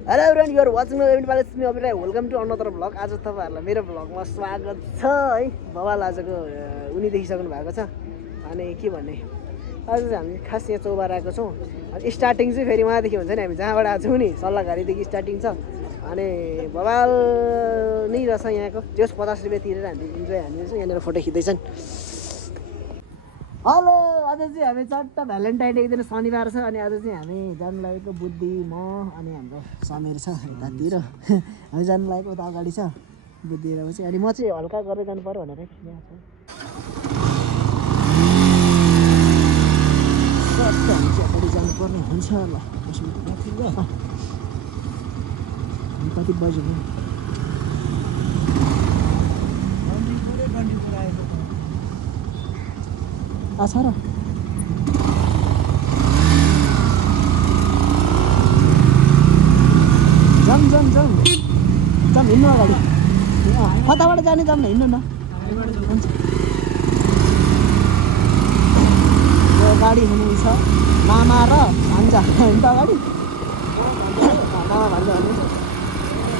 Hello everyone, you are watching me Abhiray. Welcome to another vlog. आज तपाईँहरूलाई मेरो भ्लगमा स्वागत छ है। बबाल आजको उनी देखिसक्नु भएको छ। अनि के भन्ने, आज चाहिँ हामी खास यहाँ चौबार आएको छौँ। अनि स्टार्टिङ चाहिँ फेरि उहाँदेखि हुन्छ नि, हामी जहाँबाट आएको छौँ नि सल्लाहघारीदेखि स्टार्टिङ छ। अनि बबाल नै रहेछ यहाँको। जस 50 रुपियाँ तिरेर हामी इन्जोय हान्दैछौँ। यहाँनिर फोटो खिच्दैछन्। हेलो, आज चाहिँ हामी चट्ट भ्यालेन्टाइन डे दिन शनिबार छ। अनि आज चाहिँ हामी जानु लागेको बुद्धि, म अनि हाम्रो समीर छ यतातिर। हामी जानु लागेको उता अगाडि छ बुद्धि र चाहिँ। अनि म चाहिँ हल्का गरेर जानु पऱ्यो भनेर यहाँ छु। चट्ट हामी चाहिँ अगाडि जानुपर्ने हुन्छ ल। कति बज्यो नि आछ र जाम हिँड्नु अगाडि। कताबाट जाने जाम न, हिँड्नु न। हुन्छ, यो गाडी हुनुहुन्छ मामा र भान्जा हिँड्नु अगाडि। मामा भान्जा हुनुहुन्छ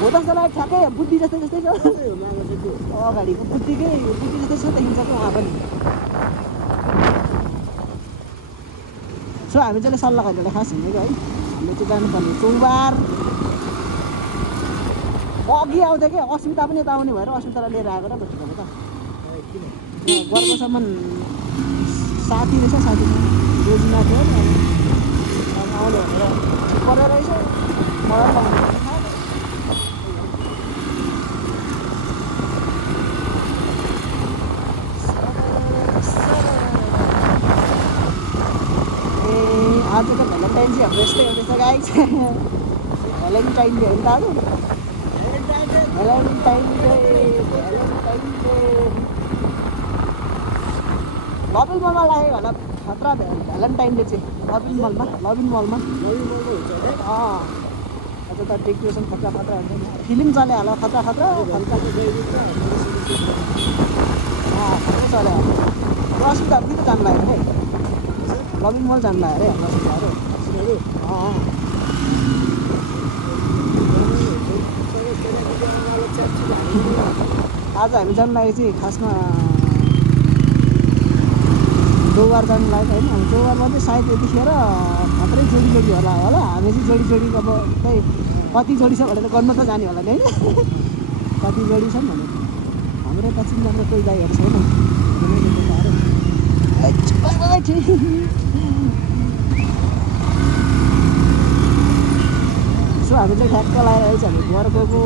हो त। जस्तो लाग्यो ठ्याक्कै बुद्धि जस्तै जस्तै छ अगाडिको। बुद्धि जस्तै छ देखिन्छ कि उहाँ पनि। सो हामी चाहिँ सल्लाह गरेर खास हिँडेको है। हामीले चाहिँ जानुपर्ने चौबार। अघि आउँदै क्या अस्मिता पनि यता आउने भएर अस्मितालाई लिएर आएको र बसेको त। गर्भसम्म साथी रहेछ, साथी रोजिना थियो नि आउने भनेर परेर रहेछ। मलाई आज त भ्यालेन्टाइन चाहिँ हाम्रो यस्तै हुँदैछ गाइस। भ्यालेन्टाइन डे हो नि त आज। भ्यालेन्टाइन डे लभिङ मलमा लाग्यो होला खतरा भ्यालेन्टाइन डे चाहिँ। लभिङ मलमा आज त डेकोरेसन खतरा हुन्छ। फिल्म चल्यो होला खतरा खतरा चल्यो होला। अस्मिता पनि त जानु लाग्यो अरे, लभिङ मल जानु लाग्यो अरे हाम्रो अस्मिताहरू। आज हामी जानु लागेको चाहिँ खासमा चौबार जानु लाग्यो होइन। हामी चौबारमा चाहिँ सायद यतिखेर खत्रै जोडी होला। हामी चाहिँ जोडी अब खै कति जोडी छ भनेर गर्नु त जाने होला नि होइन। कति जोडी छन् भने हाम्रो यता चिन्जाम्रो कोही गाईहरू छैन। सो हामी चाहिँ ठ्याक्क लगाएर चाहिँ हामी घरको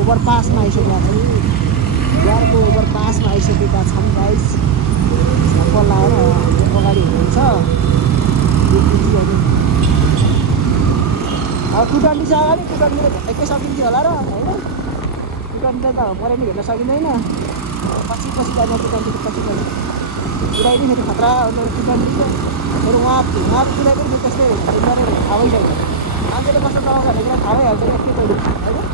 ओभरपासमा आइसकेका छौँ। घरको ओभरपासमा आइसकेका छौँ गाइस। झ्याप्पल लगाएर हाम्रो अगाडि हुनुहुन्छ अब 220 छ अगाडि। 220 त भेट्टै सकिन्थ्यो होला र होइन। 220 त मरै नि भेट्न सकिँदैन। पछि जाने 220 पछि कुदाइ पनि फेरि खतरा हुन्छ 220 चाहिँ। फेरि उहाँको कुदाइ पनि फेरि त्यस्तै गरेर थाहै छैन। मान्छेले कस्तो चलाउँछ भन्ने कुरा थाहै हाल्छ एकैचोटि होइन।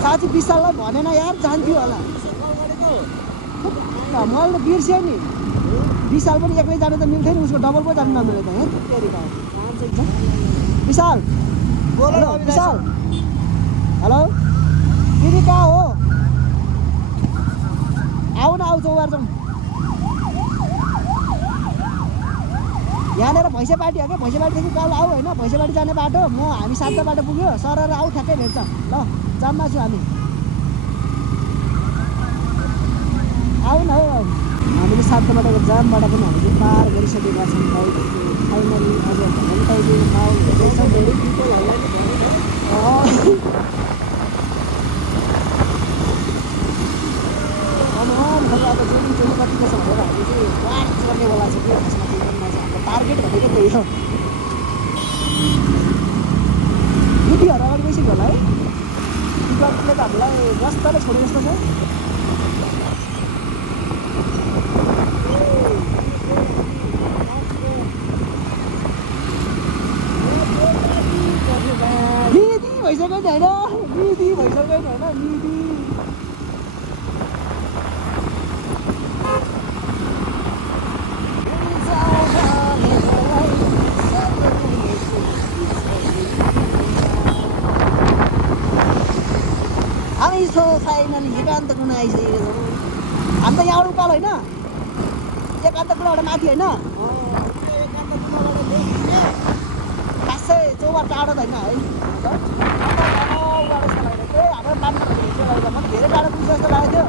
साँच्ची विशाललाई भनेन यार, जान्थ्यो होला। मैले त बिर्सेँ नि। विशाल पनि एक्लै जानु त मिल्थ्यो नि, उसको डबल पो जानु नमिल्यो त है। विशाल विशाल हेलो, तिमी कहाँ हो? आऊ न, आऊ चौबार जाउँ। यहाँनिर भैँसेपाटी हो क्या, भैँसेपाटीदेखि काल आऊ होइन। भैँसेपाटी जाने बाटो हामी 7 बाटो पुग्यो सरर आऊ, ठ्याक्कै भेट्छ ल। जाममा छु हामी, आऊ न हौ। हामीले 7 बाटोको जामबाट पनि हामीले पार गरिसकेका छौँ। फाइनली आज भ्यालेन्टाइन डे भर्खर अब जोडिङ जोडिङ कतिको छ भनेर हामी चाहिँ वाच गर्नेवाला छ कि खासमा त्यो दिनमा चाहिँ हाम्रो टार्गेट भनेको त्यही हो ड्युटीहरू अगाडि गइसक्यो होला है टिकटले त हामीलाई रस्ताले छोडे जस्तो छ निधि भइसक्यो नि होइन निधि भइसक्यो नि होइन निधि हामी सो फाइनली एकान्त कुना आइसकेको छौँ हामी त यहाँबाट उकालो होइन एकान्त कुनाबाट माथि होइन एकान्त कुनाबाट खासै चौबार टाढो त होइन है हाम्रो राम्रो धेरै टाढो पुग्छ जस्तो लागेको थियो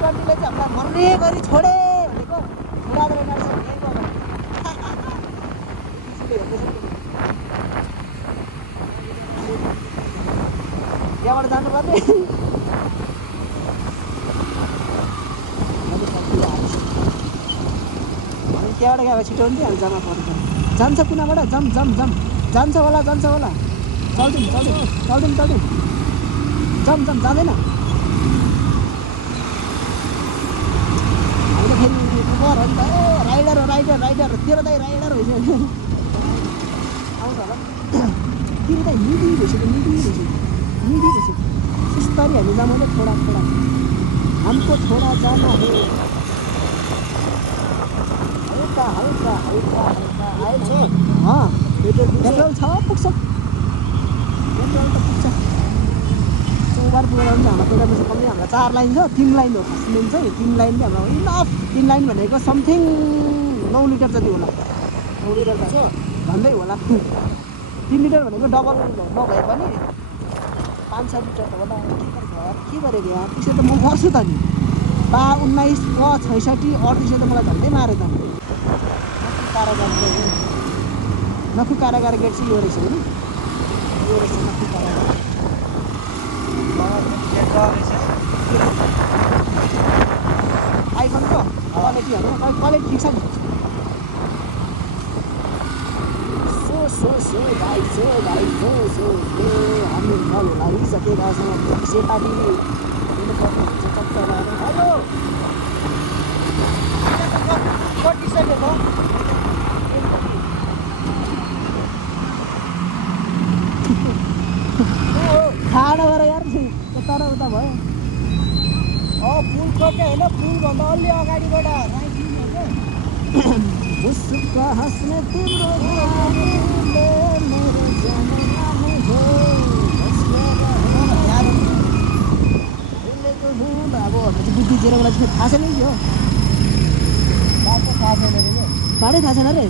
टुटन्टीले चाहिँ हामीलाई मर्ने गरी छोडे भनेको छोडाएर यहाँबाट जानुपर्ने त्यहाँबाट गयो छिटो हुन्थ्यो हामी जामा पर्छ जान्छ कुनाबाट जम जम जम जान्छ होला चल्छौँ जम जम जाँदैन हामी त फेरि गर हो नि त राइडर तेरो दाइ राइडर भइसक्यो आउँछ होला तिमी त निडी भइसक्यो सुस्तरी हामी जाम थोडा हमको थोडा जाना है हल्का पेट्रोल छ पुग्छ पेट्रोल त पुग्छ चौबार पुगेर पनि हाम्रो पेट्रोल कम्ती हाम्रो 4 लाइन छ 3 लाइन हो फर्स्ट लाइन चाहिँ 3 लाइन चाहिँ हाम्रो इनफ 3 लाइन भनेको समथिङ 9 लिटर जति होला 9 लिटर त भन्दै होला 3 लिटर भनेको डबल नभए पनि 5-6 लिटर त होला के गरेको यहाँ त्यसो त म गर्छु त नि बा 19 66 38 त मलाई झन्डै मारे त नखु कारागार गेट चाहिँ यो रहेछ नि यो रहेछ नखु कारागार आइफोनको क्वालिटीहरू क्वालिटी ठिक छ नि सो हामी मल लागिसकेका छौँ सेपाटी हेलो कटिसकेको खाना गरेर यार तर उता भयो पुल कटे होइन पुलभन्दा अलि अगाडिबाट मुसुक्क हाँस्ने तिम्रो अब बुद्धि जेरोबाट चाहिँ थाहा छैन नि हो बाटो थाहा छैन रे बाटै थाहा छैन रे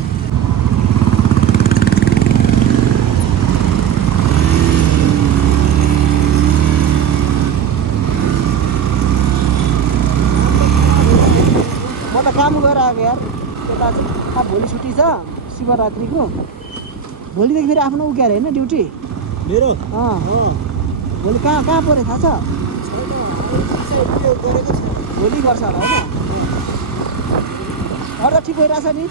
म त काम गरेर आएको यार यता चाहिँ अब भोलि छुट्टी छ शिवरात्रिको भोलिदेखि फेरि आफ्नो उक्याएर होइन ड्युटी मेरो भोलि कहाँ पऱ्यो थाहा छ भोलि गर्छ होला होइन अरू त ठिक भइरहेछ नि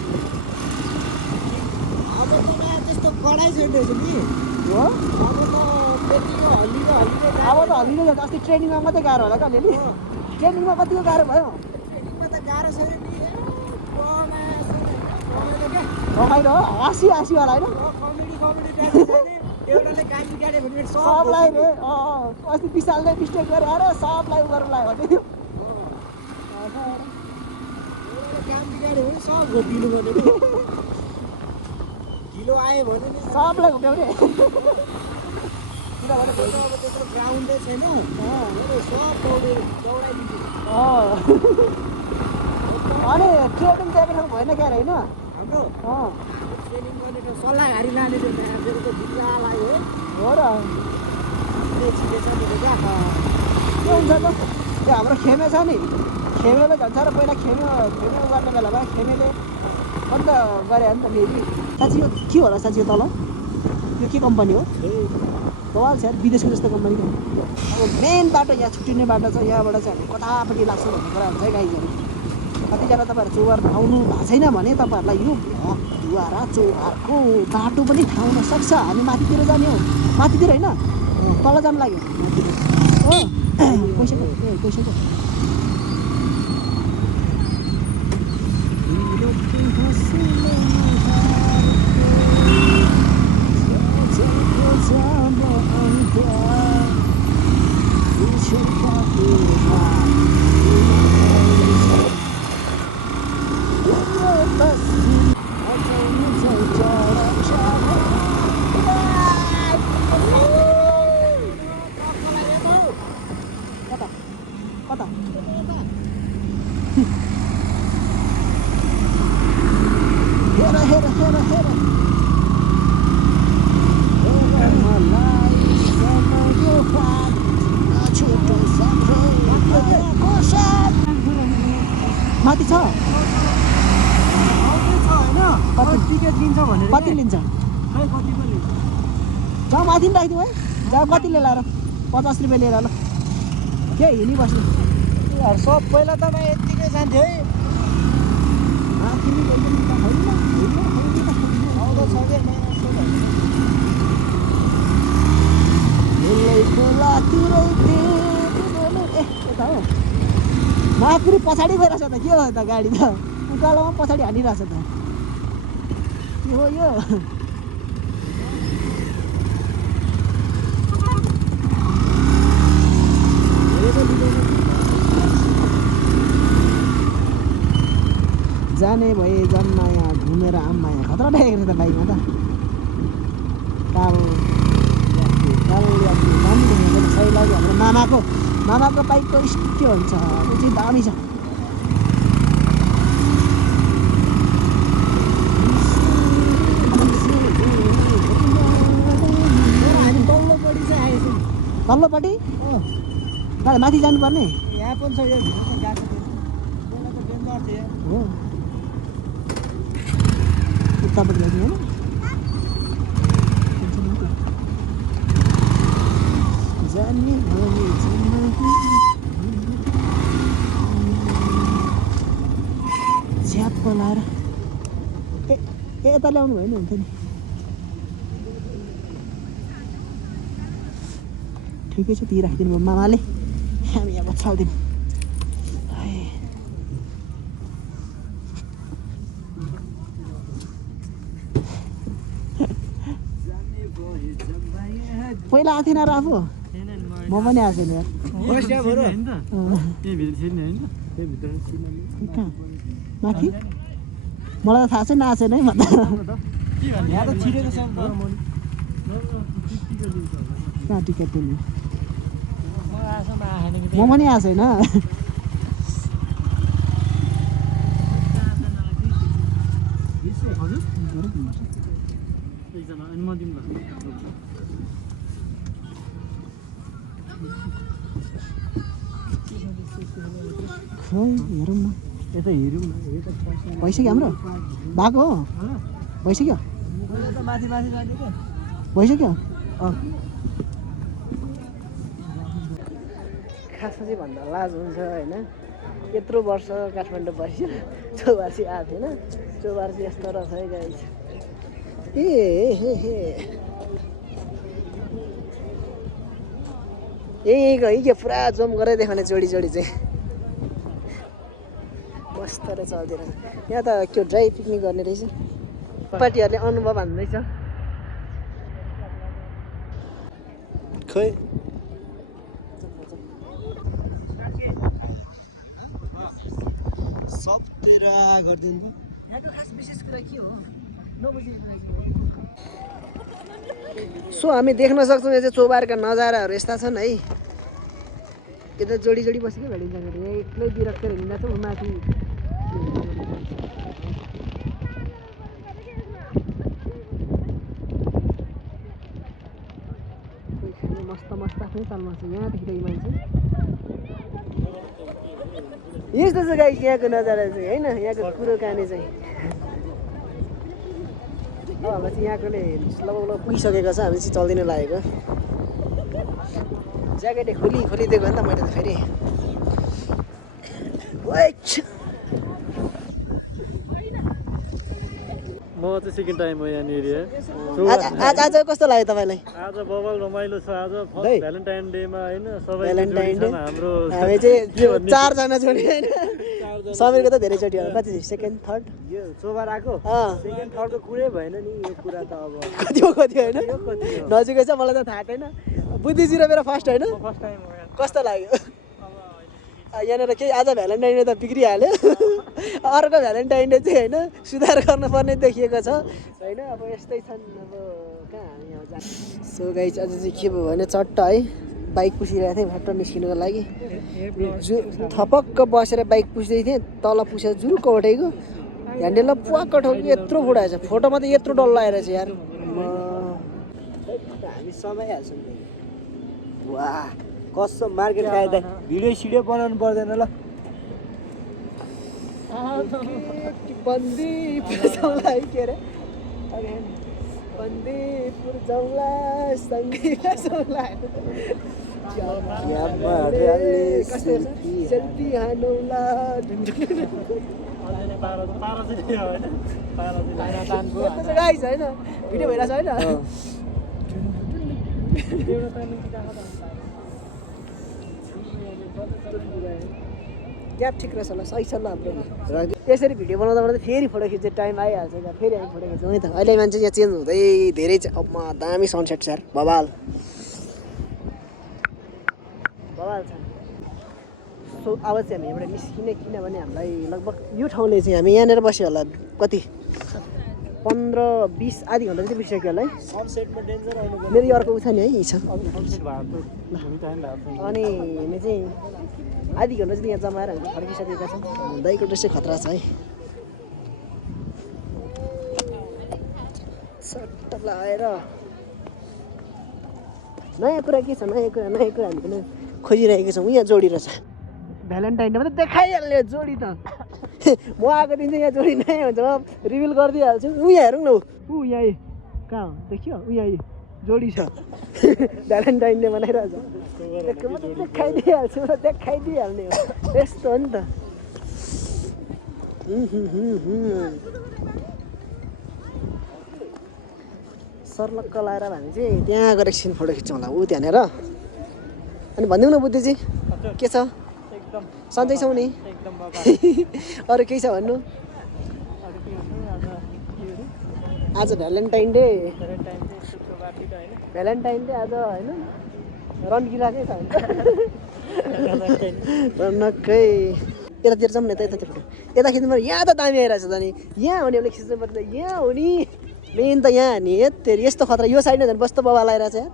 अब त त्यस्तो कडाइ छैन रहेछ नि हो अब त हल्लिँदै जान्छ अस्ति ट्रेनिङमा मात्रै गाह्रो होला कि अलिअलि ट्रेनिङमा कतिको गाह्रो भयो ट्रेनिङमा त गाह्रो छैन नि रमाइलो हो हाँसी होला होइन एउटाले गाडी गाड्यो भने सबलाई रे अस्ति विशालले मिस्टेक गरे अरे सबलाई उ गर्नु लाग्यो भने काम बिगाड्यो भने सब घोपिनु पर्ने ढिलो आयो भने सबलाई घोप्याउने किनभने अब त्यत्रो ग्राउन्डै छैन सब दौडाइदिन्छ अनि ट्रेनिङ दिएको ठाउँ भएन क्या होइन हाम्रो ट्रेनिङ गर्ने ठाउँ सल्लाहकारी लाने हो र के हुन्छ त त्यो हाम्रो खेमे छ नि खेमेले भन्छ र पहिला खेमे गर्ने बेलामा खेमेले अन्त गरे नि त फेरि साँच्ची यो के होला साँच्ची यो तल यो के कम्पनी हो बवाल छ यार विदेशको जस्तो कम्पनी अब मेन बाटो यहाँ छुट्टिने बाटो छ यहाँबाट चाहिँ हामी कतापट्टि लाग्छौँ भन्ने कुरा हुन्छ है गाइजहरू कतिजना तपाईँहरू चौबार आउनु भएको छैन भने तपाईँहरूलाई यो भ्लगद्वारा चौबारको बाटो पनि थाहा हुनसक्छ हामी माथितिर जाने हो माथितिर होइन तल जानु लाग्यो हो पैसाको पैसाको कता हेर हेर हेर हेर माथि छ टिकट लिन्छ भनेर कति लिन्छ जाउँ माथि पनि राखिदिउँ है जाउँ कति लिएर 50 रुपियाँ लिएर ल के हिँडिबस्नु सब पहिला त म यत्तिकै जान्थेँ है माथि नि आउँदा छ यता हो माकुरी पछाडि गइरहेछ त के हो त गाडी त उकालोमा पछाडि हालिरहेछ त के हो यो जाने भए जन्माया घुमेर आम्माया खतरा देखेको त बाइकमा त कालो दामी देखेको सही लाग्यो हाम्रो मामाको बाइकको के भन्छ ऊ चाहिँ दामी छ हामी तल्लोपट्टि चाहिँ आएछौँ तल्लोपट्टि माथि जानुपर्ने यहाँ पनि छ यो भित्रमा गएको बेलाको डेन्जर थियो हो उतापट्टि लाग्ने होइन जाने झ्याप पलाएर ए यता ल्याउनु भयो नि हुन्थ्यो नि ठिकै छ ती राखिदिनु भयो मामाले हामी यहाँ बचाउँदिउँ पहिला आएको थिएन र आफू म पनि आएको छैन माथि मलाई त थाहा छैन आएको छैन है म त कहाँ टिकट दिनु म पनि आएको छैन खै हेरौँ न यता हेरौँ न भइसक्यो हाम्रो भएको हो भइसक्यो माथि माथि जाने क्या भइसक्यो खासमा चाहिँ भन्दा लाज हुन्छ होइन यत्रो वर्ष काठमाडौँ बसेर चौबार चाहिँ आएको थिएन चौबार चाहिँ यस्तो रहेछ है गाइस ए यहीँको है क्या पुरा जम गरेर देखाउने जोडी चाहिँ मस्त रहेछ चल्दिरहेछ यहाँ त के ड्राई पिकनिक गर्ने रहेछ पार्टीहरूले अनुभव हान्दैछ खै सबतिर गरिदिनु यहाँको खास विशेष कुरा के हो सो हामी देख्न सक्छौँ यो चाहिँ चौबारका नजाराहरू यस्ता छन् है यता जोडी बसेकै भेटिन्छ यहाँ एक्लै बिरक्तेर हिँड्दा छ माथि मस्त आफ्नै तालमा छ यहाँदेखि त मान्छे यस्तो छ गाइस यहाँको नजारा चाहिँ होइन यहाँको कुरोकानी चाहिँ अब हाम्रो चाहिँ यहाँकोले लगभग पुगिसकेको छ हामी चाहिँ चल्दिन लागेको ज्याकेटै खोलिदिएको नि त मैले त फेरि म चाहिँ सेकेन्ड टाइम हो यहाँनिर आज कस्तो लाग्यो तपाईँलाई आज बबल रमाइलो छ आज फर्स्ट भ्यालेन्टाइन डेमा होइन सबै भ्यालेन्टाइन डे हाम्रो हामी चाहिँ 4 जना जोडी होइन समीरको त धेरैचोटि होला कति सेकेन्ड थर्ड यो सोबार आएको सेकेन्ड थर्डको कुरै भएन नि यो कुरा त अब कति होइन नजिकै छ मलाई त थाहा छैन बुद्धिजी र मेरो फर्स्ट होइन फर्स्ट टाइम हो कस्तो लाग्यो यहाँनिर केही आज भ्यालेन्टाइन डे त बिग्रिहाल्यो अर्को भ्यालेन्टाइन डे चाहिँ होइन सुधार गर्नुपर्ने देखिएको छ होइन अब यस्तै छन् अब कहाँ हामी अब जान्छ सो गाइस आज चाहिँ के भयो भने चट्ट है बाइक पुसिरहेको थिएँ भट्ट निस्किनुको लागि थपक्क बसेर बाइक पुस्दै थिएँ तल पुसेर जुरुक्क उठेको ह्यान्डललाई पुवाक्क ठोक्यो यत्रो फोटो आएछ फोटोमा त यत्रो डल्लो आएर चाहिँ यार हामी समाइहाल्छौँ वाह कस्तो मार्केट खाए त भिडियो सिडियो बनाउनु पर्दैन ल बन्दीपुर जाउँला है के अरे बन्दीपुर जाउँला सङ्गीला जाउँला सेल्फी हानौला गाइस होइन भिडियो भइरहेछ होइन ग्याप ठिक रहेछ ल सही छ ल हाम्रो यसरी भिडियो बनाउँदा फेरि फोटो खिच्ने टाइम आइहाल्छ क्या फेरि हामी फोटो खिच्छौँ है त अहिले मान्छे यहाँ चेन्ज हुँदै धेरै छ अब दामी सनसेट छ यार बवाल छ सो अब चाहिँ हामी यहाँबाट निस्किने किनभने हामीलाई लगभग यो ठाउँले चाहिँ हामी यहाँनिर बस्यो होला कति 15-20 आधी घन्टा जति बितिसक्यो होला है सनसेटमा डेन्जर आउनु मेरो यो अर्को उठा नि है छ सनसेट भएको अनि हामी चाहिँ आधी घन्टा जति यहाँ जमाएर हामी फर्किसकेका छौँ दाइको ड्रेस चाहिँ खतरा छ है सट्ट लगाएर नयाँ कुरा के छ नयाँ कुरा हामी पनि खोजिरहेका छौँ यहाँ जोडी रहेछ भ्यालेन्टाइन डेमा त देखाइहाल्यो जोडी त म आएको दिन चाहिँ यहाँ जोडी नयाँ हुन्छ म रिभिल गरिदिइहाल्छु ऊ यहाँ हेरौँ न ऊ यहाँ कहाँ हो देखियो ऊ यहाँ जोडी छ भ्यालेन्टाइन डे मनाइरहेछ देखाइदिइहाल्छु देखाइदिइहाल्ने हो यस्तो हो नि त सर्लक्क लाएर हामी चाहिँ त्यहाँ गएर एकछिन फोटो खिच्छौँ होला ऊ त्यहाँनिर अनि भनिदिउँ न बुद्धिजी के छ सन्चै छौ नि अरू केही छ भन्नु आज भ्यालेन्टाइन डे आज होइन रन्किरहेकै छ रनक्कै यतातिर जाउँ न यतातिर यता खिच्नु पर्यो यहाँ त दामी आइरहेछ त नि यहाँ हुने भने खिच्नु पर्छ यहाँ हो नि मेन त यहाँ नि यस्तो खतरा यो साइडमा झन् बस्तो बबाल आइरहेछ यहाँ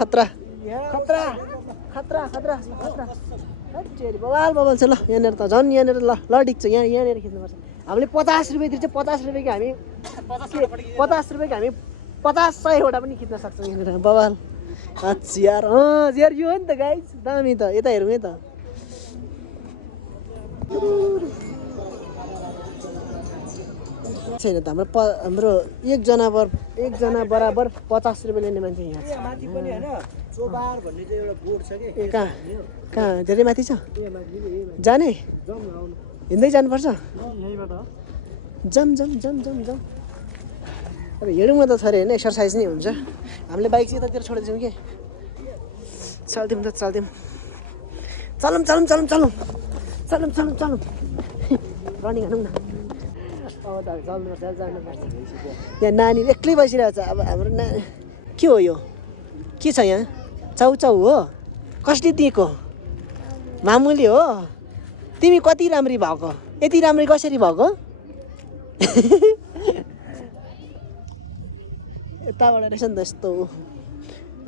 खतरा खतरा खतरा खतरा खतरा बबाल छ ल यहाँनिर त झन् यहाँनिर ल ठिक छ यहाँनिर खिच्नुपर्छ हामीले 50 रुपियाँ तिर्छ 50 रुपियाँको हामी 50 रुपियाँको हामी 50-100वटा पनि खिच्न सक्छौँ यहाँनिर बबाल यार यार यो हो नि त गाइस दामी त यता हेरौँ है त छैन त हाम्रो एकजना बराबर 50 रुपियाँ लिने मान्छे यहाँ छ माथि पनि हैन चोबार भन्ने चाहिँ एउटा बोर्ड छ के कहाँ धेरै माथि छ जाने हिँड्दै जानुपर्छ यहीबाट जाम अब हिँडौँ न त थोरै होइन एक्सर्साइज नै हुन्छ हामीले बाइक चाहिँ यतातिर छोडिदिउँ कि चल्दिउँ चलौँ रनिङ हानौँ न अब त चल्नुपर्छ जानुपर्छ यहाँ नानी एक्लै बसिरहेको छ अब हाम्रो नानी के हो यो के छ यहाँ चाउचाउ हो कसले दिएको मामुली हो तिमी कति राम्री भएको यति राम्री कसरी भएको यताबाट रहेछ नि त यस्तो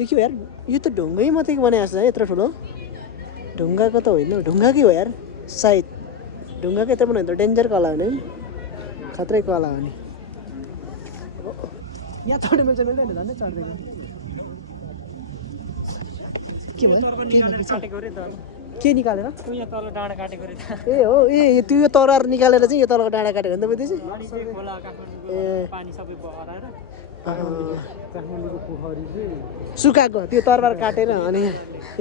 यो के हो यार यो त ढुङ्गै मात्रै बनाएको छ है यत्रो ठुलो ढुङ्गाको त होइन ढुङ्गाकै हो यार सायद ढुङ्गाकै यत्रो बनायो त डेन्जर कला हो नि खत्रै कला हो नि यहाँ चढ्ने मान्छे मिल्दैन झन् चढ्दैन के भयो के निकालेर यहाँ तल डाँडा काटेको रहेछ ए हो ए त्यो यो तरवार निकालेर चाहिँ यो तलको डाँडा काट्यो भने त बुझ्दैछ खोला काठमाडौँको पानी सबै बगाएर काठमाडौँको पोखरी चाहिँ सुकाएको त्यो तरवार काटेर अनि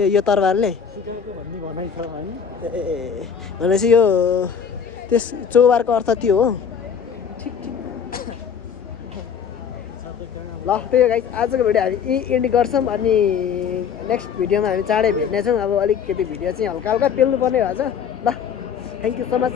यो तरवारले सुकाएको भन्ने भनाइ छ होइन ए भनेपछि यो त्यस चौबारको अर्थ त्यो हो ठिक ठिक ल त्यही हो गाइस आजको भिडियो हामी यही एन्ड गर्छौँ अनि नेक्स्ट भिडियोमा हामी चाँडै भेट्नेछौँ अब अलिकति भिडियो चाहिँ हल्का हल्का पेल्नुपर्ने भएको छ ल थ्याङ्क यू सो मच